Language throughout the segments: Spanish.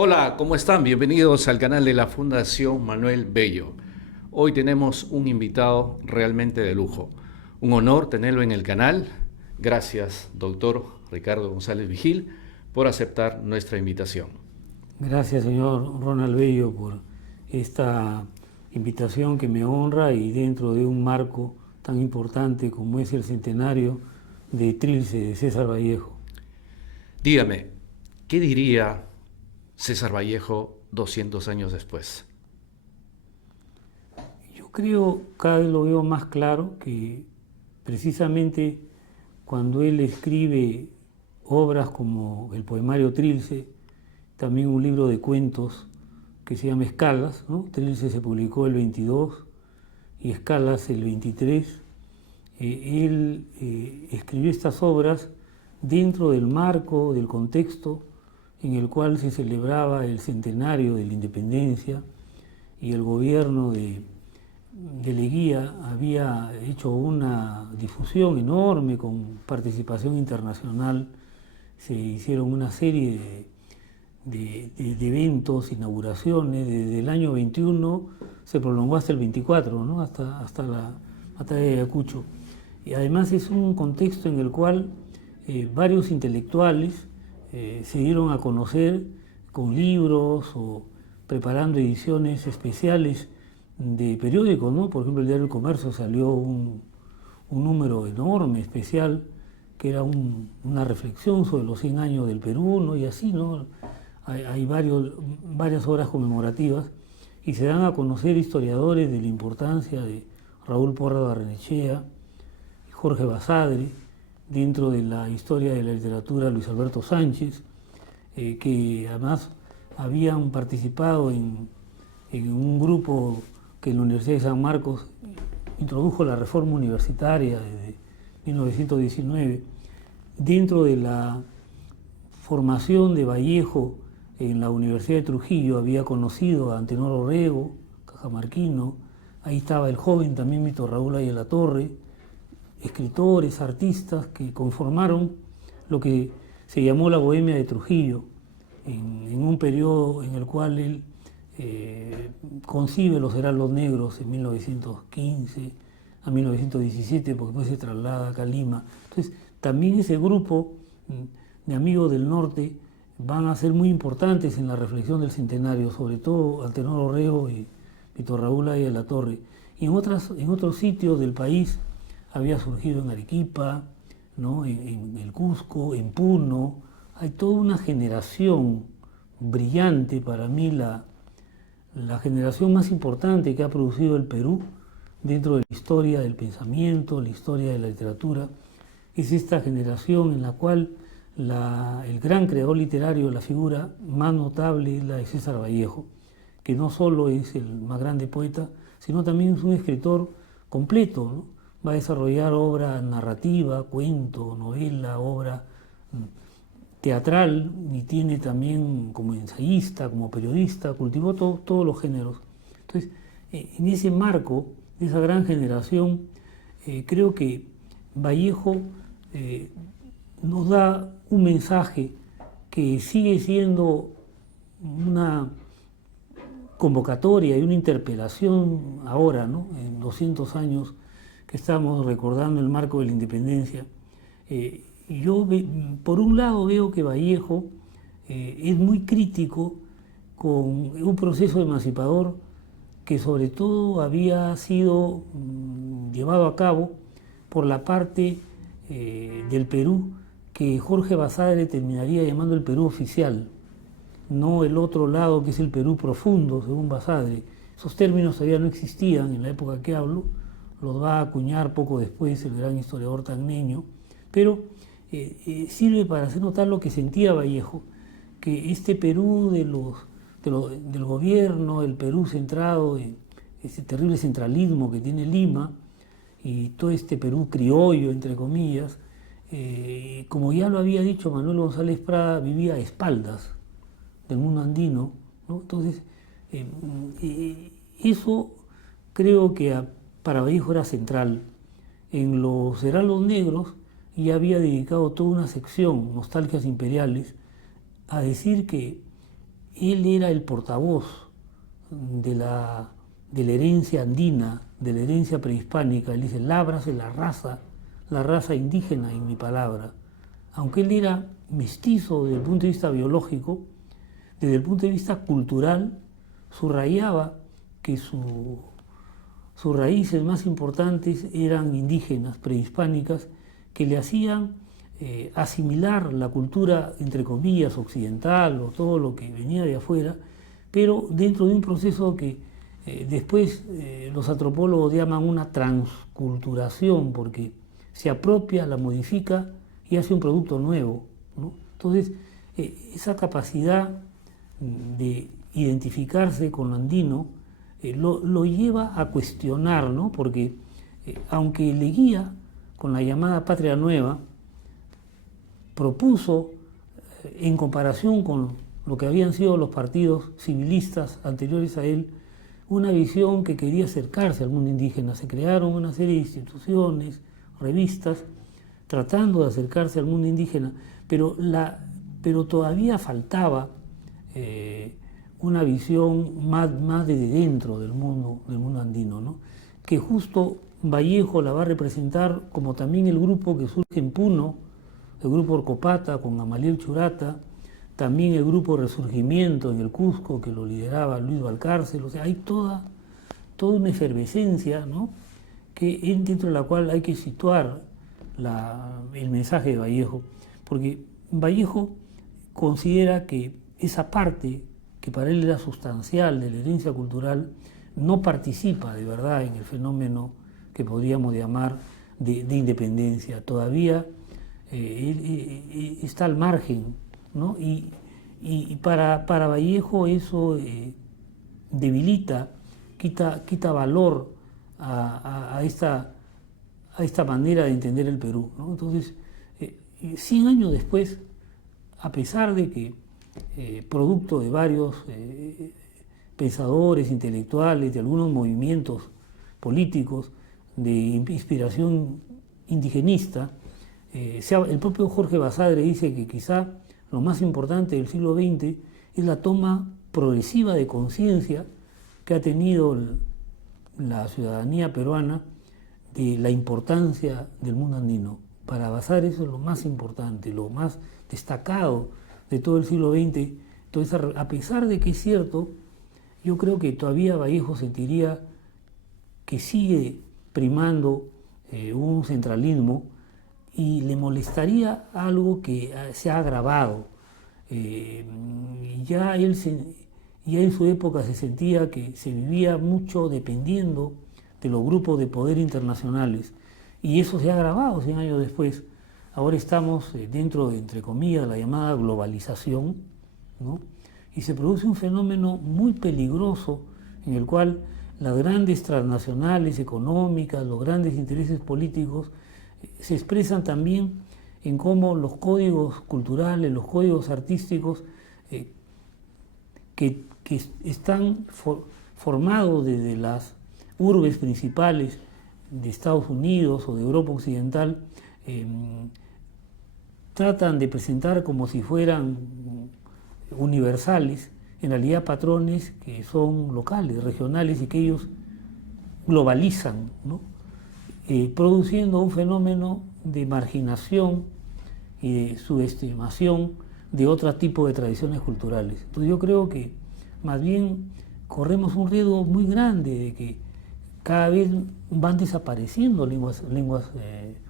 Hola, ¿cómo están? Bienvenidos al canal de la Fundación Manuel Bello. Hoy tenemos un invitado realmente de lujo. Un honor tenerlo en el canal. Gracias, doctor Ricardo González Vigil, por aceptar nuestra invitación. Gracias, señor Ronald Bello, por esta invitación que me honra y dentro de un marco tan importante como es el centenario de Trilce de César Vallejo. Dígame, ¿qué diría César Vallejo 200 años después? Yo creo, cada vez lo veo más claro, que precisamente cuando él escribe obras como el poemario Trilce, también un libro de cuentos que se llama Escalas, ¿no? Trilce se publicó el 22 y Escalas el 23. Él escribió estas obras dentro del marco, del contexto en el cual se celebraba el centenario de la independencia y el gobierno de Leguía había hecho una difusión enorme con participación internacional. Se hicieron una serie de eventos, inauguraciones. Desde el año 21 se prolongó hasta el 24, ¿no? hasta la batalla de Ayacucho. Y además es un contexto en el cual varios intelectuales se dieron a conocer con libros o preparando ediciones especiales de periódicos, ¿no? Por ejemplo, el diario El Comercio salió un número enorme, especial, que era una reflexión sobre los 100 años del Perú, ¿no? Y así, ¿no? Hay varias obras conmemorativas y se dan a conocer historiadores de la importancia de Raúl Porras Barrenechea, Jorge Basadre, dentro de la historia de la literatura Luis Alberto Sánchez, que además habían participado en un grupo que en la Universidad de San Marcos introdujo la reforma universitaria desde 1919. Dentro de la formación de Vallejo en la Universidad de Trujillo había conocido a Antenor Orrego, cajamarquino. Ahí estaba el joven también Mito Raúl Ayala-Torre, escritores, artistas que conformaron lo que se llamó la Bohemia de Trujillo, en un periodo en el cual él concibe los Heraldos Negros en 1915 a 1917, porque después se traslada acá a Lima. Entonces, también ese grupo de amigos del norte van a ser muy importantes en la reflexión del centenario, sobre todo Antenor Orrego y Víctor Raúl Ayala-Torre. Y en otros sitios del país había surgido en Arequipa, ¿no? en el Cusco, en Puno. Hay toda una generación brillante, para mí la generación más importante que ha producido el Perú dentro de la historia del pensamiento, la historia de la literatura. Es esta generación en la cual el gran creador literario, la figura más notable es la de César Vallejo, que no solo es el más grande poeta, sino también es un escritor completo, ¿no? Va a desarrollar obra narrativa, cuento, novela, obra teatral, y tiene también como ensayista, como periodista, cultivó todos los géneros. Entonces, en ese marco, de esa gran generación, creo que Vallejo nos da un mensaje que sigue siendo una convocatoria y una interpelación ahora, ¿no? En 200 años que estamos recordando el marco de la independencia. Por un lado, veo que Vallejo es muy crítico con un proceso emancipador que sobre todo había sido llevado a cabo por la parte del Perú que Jorge Basadre terminaría llamando el Perú oficial, no el otro lado que es el Perú profundo, según Basadre. Esos términos todavía no existían en la época que hablo, los va a acuñar poco después el gran historiador tagneño, pero sirve para hacer notar lo que sentía Vallejo, que este Perú del gobierno, el Perú centrado en ese terrible centralismo que tiene Lima, y todo este Perú criollo, entre comillas, como ya lo había dicho Manuel González Prada, vivía a espaldas del mundo andino, ¿no? Entonces, eso creo que para Vallejo era central. En los Heraldos Negros ya había dedicado toda una sección, Nostalgias Imperiales, a decir que él era el portavoz de la herencia andina, de la herencia prehispánica. Él dice, lábrase la raza indígena en mi palabra. Aunque él era mestizo desde el punto de vista biológico, desde el punto de vista cultural, subrayaba que sus raíces más importantes eran indígenas, prehispánicas, que le hacían asimilar la cultura, entre comillas, occidental o todo lo que venía de afuera, pero dentro de un proceso que después los antropólogos llaman una transculturación, porque se apropia, la modifica y hace un producto nuevo, ¿no? Entonces, esa capacidad de identificarse con lo andino lo lleva a cuestionar, ¿no? Porque aunque Leguía, con la llamada Patria Nueva, propuso, en comparación con lo que habían sido los partidos civilistas anteriores a él, una visión que quería acercarse al mundo indígena. Se crearon una serie de instituciones, revistas, tratando de acercarse al mundo indígena, pero todavía faltaba una visión más desde dentro del mundo andino, ¿no? Que justo Vallejo la va a representar, como también el grupo que surge en Puno, el grupo Orcopata con Gamaliel Churata, también el grupo Resurgimiento en el Cusco, que lo lideraba Luis Valcárcel. O sea, hay toda una efervescencia, ¿no? Dentro de la cual hay que situar el mensaje de Vallejo, porque Vallejo considera que esa parte que para él era sustancial de la herencia cultural no participa de verdad en el fenómeno que podríamos llamar de independencia. Todavía está al margen, ¿no? Y para Vallejo eso debilita, quita valor a esta manera de entender el Perú, ¿no? Entonces, 100 años después, a pesar de que producto de varios pensadores, intelectuales, de algunos movimientos políticos de inspiración indigenista, el propio Jorge Basadre dice que quizá lo más importante del siglo XX es la toma progresiva de conciencia que ha tenido la ciudadanía peruana de la importancia del mundo andino. Para Basadre eso es lo más importante, lo más destacado de todo el siglo XX. Entonces, a pesar de que es cierto, yo creo que todavía Vallejo sentiría que sigue primando un centralismo, y le molestaría algo que se ha agravado. Ya en su época se sentía que se vivía mucho dependiendo de los grupos de poder internacionales, y eso se ha agravado 100 años después. Ahora estamos dentro de, entre comillas, la llamada globalización, ¿no? Y se produce un fenómeno muy peligroso en el cual las grandes transnacionales económicas, los grandes intereses políticos se expresan también en cómo los códigos culturales, los códigos artísticos que están formados desde las urbes principales de Estados Unidos o de Europa Occidental, tratan de presentar como si fueran universales, en realidad patrones que son locales, regionales, y que ellos globalizan, ¿no? Produciendo un fenómeno de marginación y de subestimación de otro tipo de tradiciones culturales. Entonces yo creo que más bien corremos un riesgo muy grande de que cada vez van desapareciendo lenguas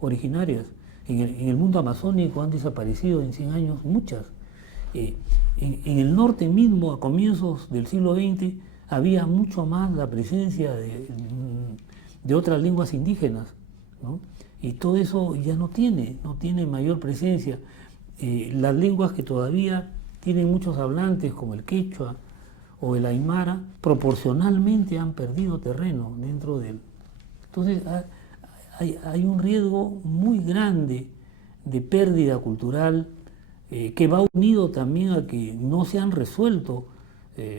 originarias. En el mundo amazónico han desaparecido en 100 años muchas. En el norte mismo, a comienzos del siglo XX, había mucho más la presencia de otras lenguas indígenas, ¿no? Y todo eso ya no tiene mayor presencia. Las lenguas que todavía tienen muchos hablantes, como el quechua o el aymara, proporcionalmente han perdido terreno dentro de él. Entonces hay un riesgo muy grande de pérdida cultural que va unido también a que no se han resuelto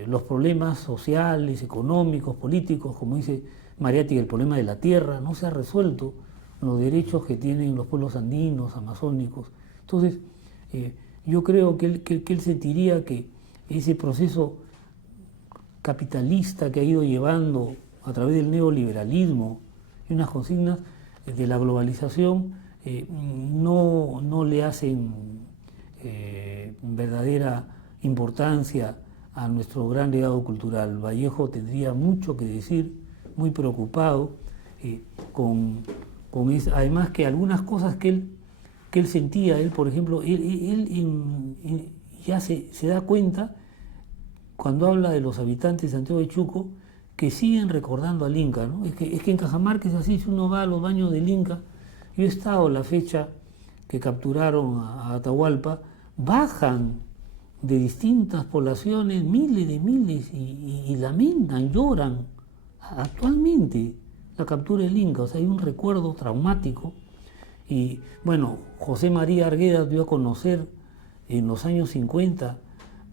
los problemas sociales, económicos, políticos, como dice Mariátegui, el problema de la tierra, no se ha resuelto los derechos que tienen los pueblos andinos, amazónicos. Entonces, yo creo que él sentiría que ese proceso capitalista que ha ido llevando a través del neoliberalismo y unas consignas de la globalización no le hacen verdadera importancia a nuestro gran legado cultural. Vallejo tendría mucho que decir, muy preocupado, además que algunas cosas que él sentía, él por ejemplo, él ya se da cuenta cuando habla de los habitantes de Santiago de Chuco que siguen recordando al Inca, ¿no? Es que en Cajamarca es así, si uno va a los baños del Inca, yo he estado la fecha que capturaron a Atahualpa, bajan de distintas poblaciones miles y lamentan, lloran actualmente la captura del Inca. O sea, hay un recuerdo traumático. Y bueno, José María Arguedas dio a conocer en los años 50,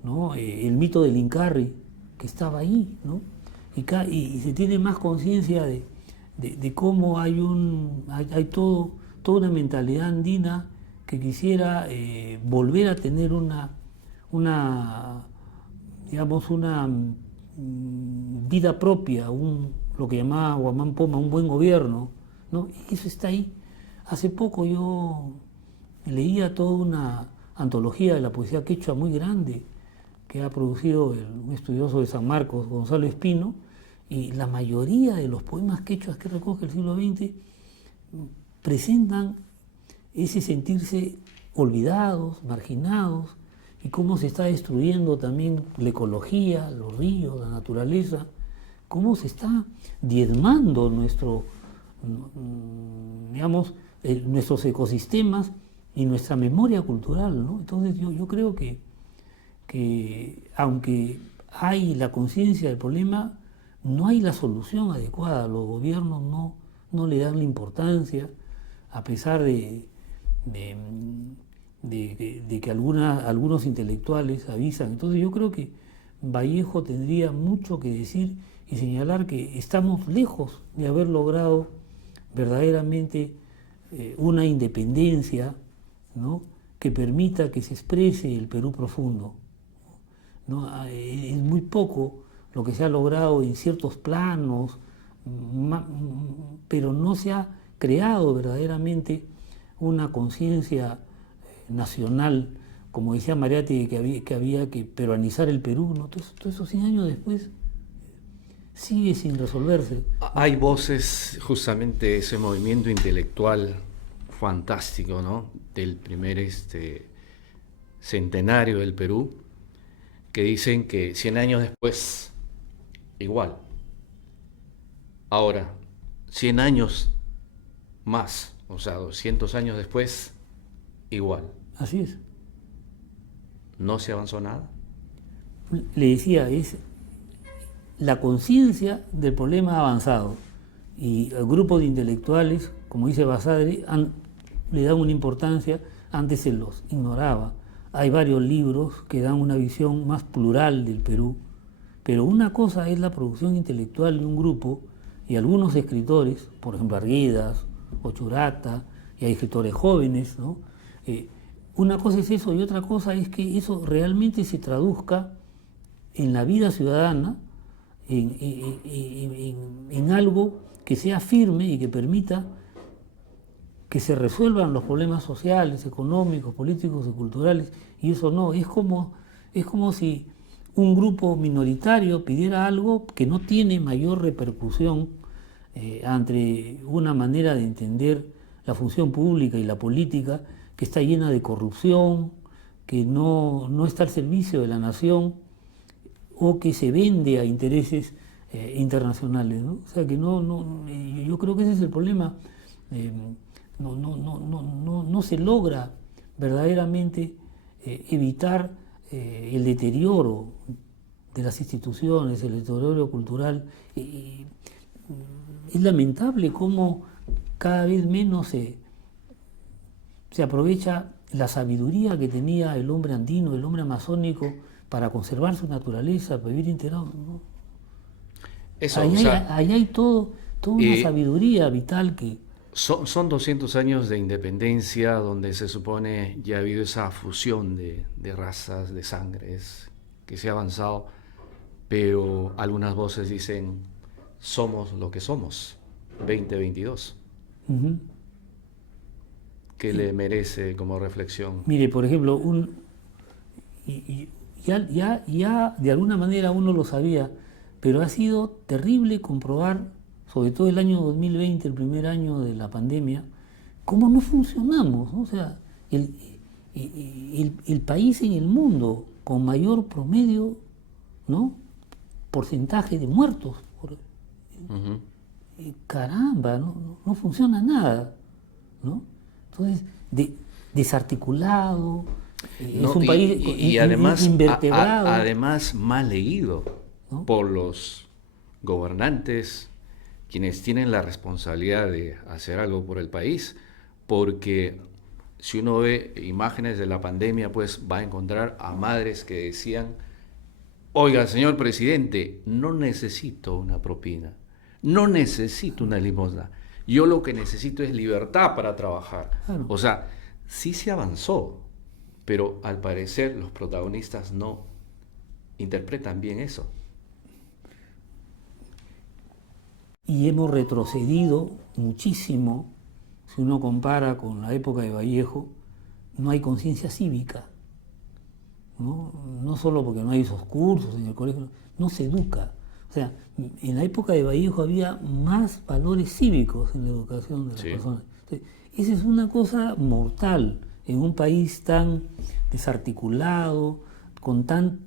¿no? El mito del Incarri, que estaba ahí, ¿no? Y se tiene más conciencia de cómo hay toda una mentalidad andina que quisiera volver a tener una vida propia, lo que llamaba Guamán Poma, un buen gobierno, ¿no? Eso está ahí. Hace poco yo leía toda una antología de la poesía quechua muy grande que ha producido un estudioso de San Marcos, Gonzalo Espino, y la mayoría de los poemas quechuas que recoge el siglo XX presentan ese sentirse olvidados, marginados, y cómo se está destruyendo también la ecología, los ríos, la naturaleza, cómo se está diezmando nuestros ecosistemas y nuestra memoria cultural, ¿no? Entonces yo creo que aunque hay la conciencia del problema, no hay la solución adecuada. Los gobiernos no le dan la importancia, a pesar de que algunos intelectuales avisan. Entonces yo creo que Vallejo tendría mucho que decir y señalar que estamos lejos de haber logrado verdaderamente una independencia, ¿no?, que permita que se exprese el Perú profundo, ¿no? Es muy poco lo que se ha logrado en ciertos planos, pero no se ha creado verdaderamente una conciencia nacional, como decía Mariátegui, que había que peruanizar el Perú, ¿no? Todos esos 100 años después sigue sin resolverse. Hay voces, justamente ese movimiento intelectual fantástico, ¿no?, del primer centenario del Perú, que dicen que 100 años después, igual. Ahora, 100 años más, o sea, 200 años después, igual. Así es. ¿No se avanzó nada? Le decía, es la conciencia del problema avanzado. Y el grupo de intelectuales, como dice Basadre, le dan una importancia, antes se los ignoraba. Hay varios libros que dan una visión más plural del Perú, pero una cosa es la producción intelectual de un grupo y algunos escritores, por ejemplo Arguedas o Churata, y hay escritores jóvenes, ¿no? Una cosa es eso y otra cosa es que eso realmente se traduzca en la vida ciudadana, en algo que sea firme y que permita que se resuelvan los problemas sociales, económicos, políticos y culturales, y eso no, es como si un grupo minoritario pidiera algo que no tiene mayor repercusión ante una manera de entender la función pública y la política que está llena de corrupción, que no está al servicio de la nación o que se vende a intereses internacionales, ¿no? O sea que yo creo que ese es el problema. No se logra verdaderamente evitar el deterioro de las instituciones, el deterioro cultural. Es lamentable cómo cada vez menos se aprovecha la sabiduría que tenía el hombre andino, el hombre amazónico, para conservar su naturaleza, para vivir integrado, ¿no? Eso, allá hay toda una sabiduría vital que... Son 200 años de independencia donde se supone ya ha habido esa fusión de razas, de sangres, que se ha avanzado, pero algunas voces dicen, somos lo que somos, 2022. Ujú. ¿Qué le merece como reflexión? Mire, por ejemplo, ya de alguna manera uno lo sabía, pero ha sido terrible comprobar, sobre todo el año 2020, el primer año de la pandemia, cómo no funcionamos, ¿no? O sea, el país en el mundo con mayor promedio, ¿no? Porcentaje de muertos. Ujú. Caramba, no funciona nada, ¿no? Entonces, desarticulado, No, es un país y además, invertebrado. además mal leído, ¿no? por los gobernantes, quienes tienen la responsabilidad de hacer algo por el país, porque si uno ve imágenes de la pandemia, pues va a encontrar a madres que decían, oiga, señor presidente, no necesito una propina, no necesito una limosna, yo lo que necesito es libertad para trabajar. Claro. O sea, sí se avanzó, pero al parecer los protagonistas no interpretan bien eso. Y hemos retrocedido muchísimo, si uno compara con la época de Vallejo, no hay conciencia cívica, ¿no? No solo porque no hay esos cursos en el colegio, no se educa. O sea, en la época de Vallejo había más valores cívicos en la educación de las personas. Entonces, esa es una cosa mortal en un país tan desarticulado,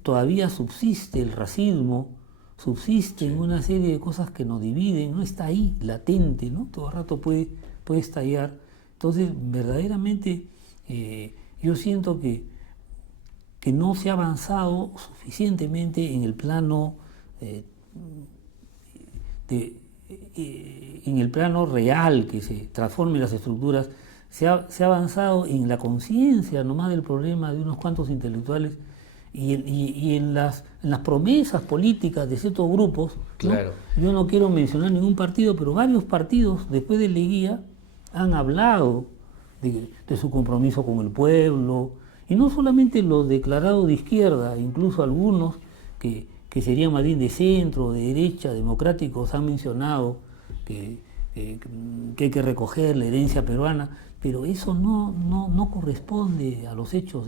todavía subsiste el racismo, subsisten una serie de cosas que nos dividen, no está ahí, latente, ¿no? Todo el rato puede estallar. Entonces, verdaderamente, yo siento que no se ha avanzado suficientemente en el plano en el plano real, que se transformen las estructuras. Se ha avanzado en la conciencia nomás del problema de unos cuantos intelectuales y en las promesas políticas de ciertos grupos, ¿no? Claro. Yo no quiero mencionar ningún partido, pero varios partidos después de Leguía han hablado de su compromiso con el pueblo, y no solamente los declarados de izquierda, incluso algunos que serían más bien de centro, de derecha, democráticos, han mencionado que hay que recoger la herencia peruana, pero eso no corresponde a los hechos,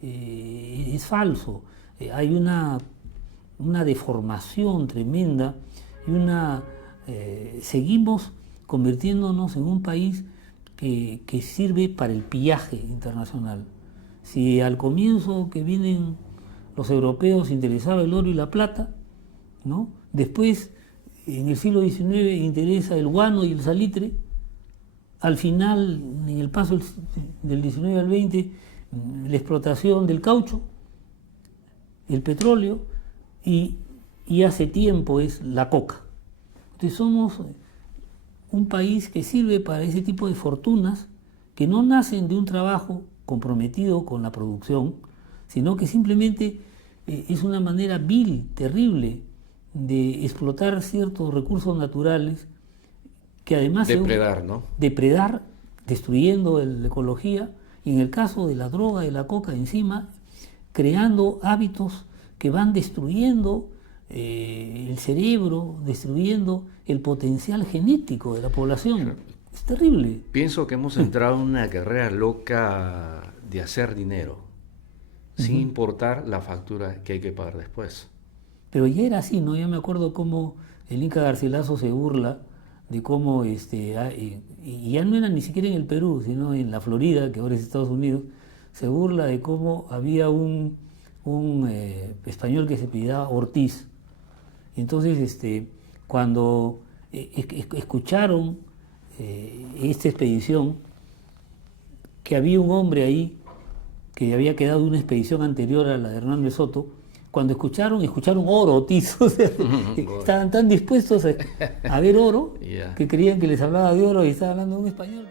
es falso. Hay una deformación tremenda y seguimos convirtiéndonos en un país que sirve para el pillaje internacional. Si al comienzo que vienen los europeos interesaba el oro y la plata, ¿no? Después, en el siglo XIX, interesa el guano y el salitre. Al final, en el paso del XIX al XX, la explotación del caucho, el petróleo y hace tiempo es la coca. Entonces somos un país que sirve para ese tipo de fortunas que no nacen de un trabajo comprometido con la producción, sino que simplemente es una manera vil, terrible, de explotar ciertos recursos naturales que además... Depredar, ¿no? Depredar, destruyendo la ecología, y en el caso de la droga, de la coca encima, creando hábitos que van destruyendo el cerebro, destruyendo el potencial genético de la población. Es terrible. Pienso que hemos entrado en una carrera loca de hacer dinero, sin importar la factura que hay que pagar después. Pero ya era así, ¿no? Yo me acuerdo cómo el Inca Garcilaso se burla de cómo, y ya no era ni siquiera en el Perú, sino en la Florida, que ahora es Estados Unidos, se burla de cómo había un español que se apellidaba Ortiz. Entonces, cuando escucharon esta expedición, que había un hombre ahí que había quedado de una expedición anterior a la de Hernández Soto, cuando escucharon oro, Ortiz, o sea, estaban tan dispuestos a ver oro, que creían que les hablaba de oro y estaba hablando de un español.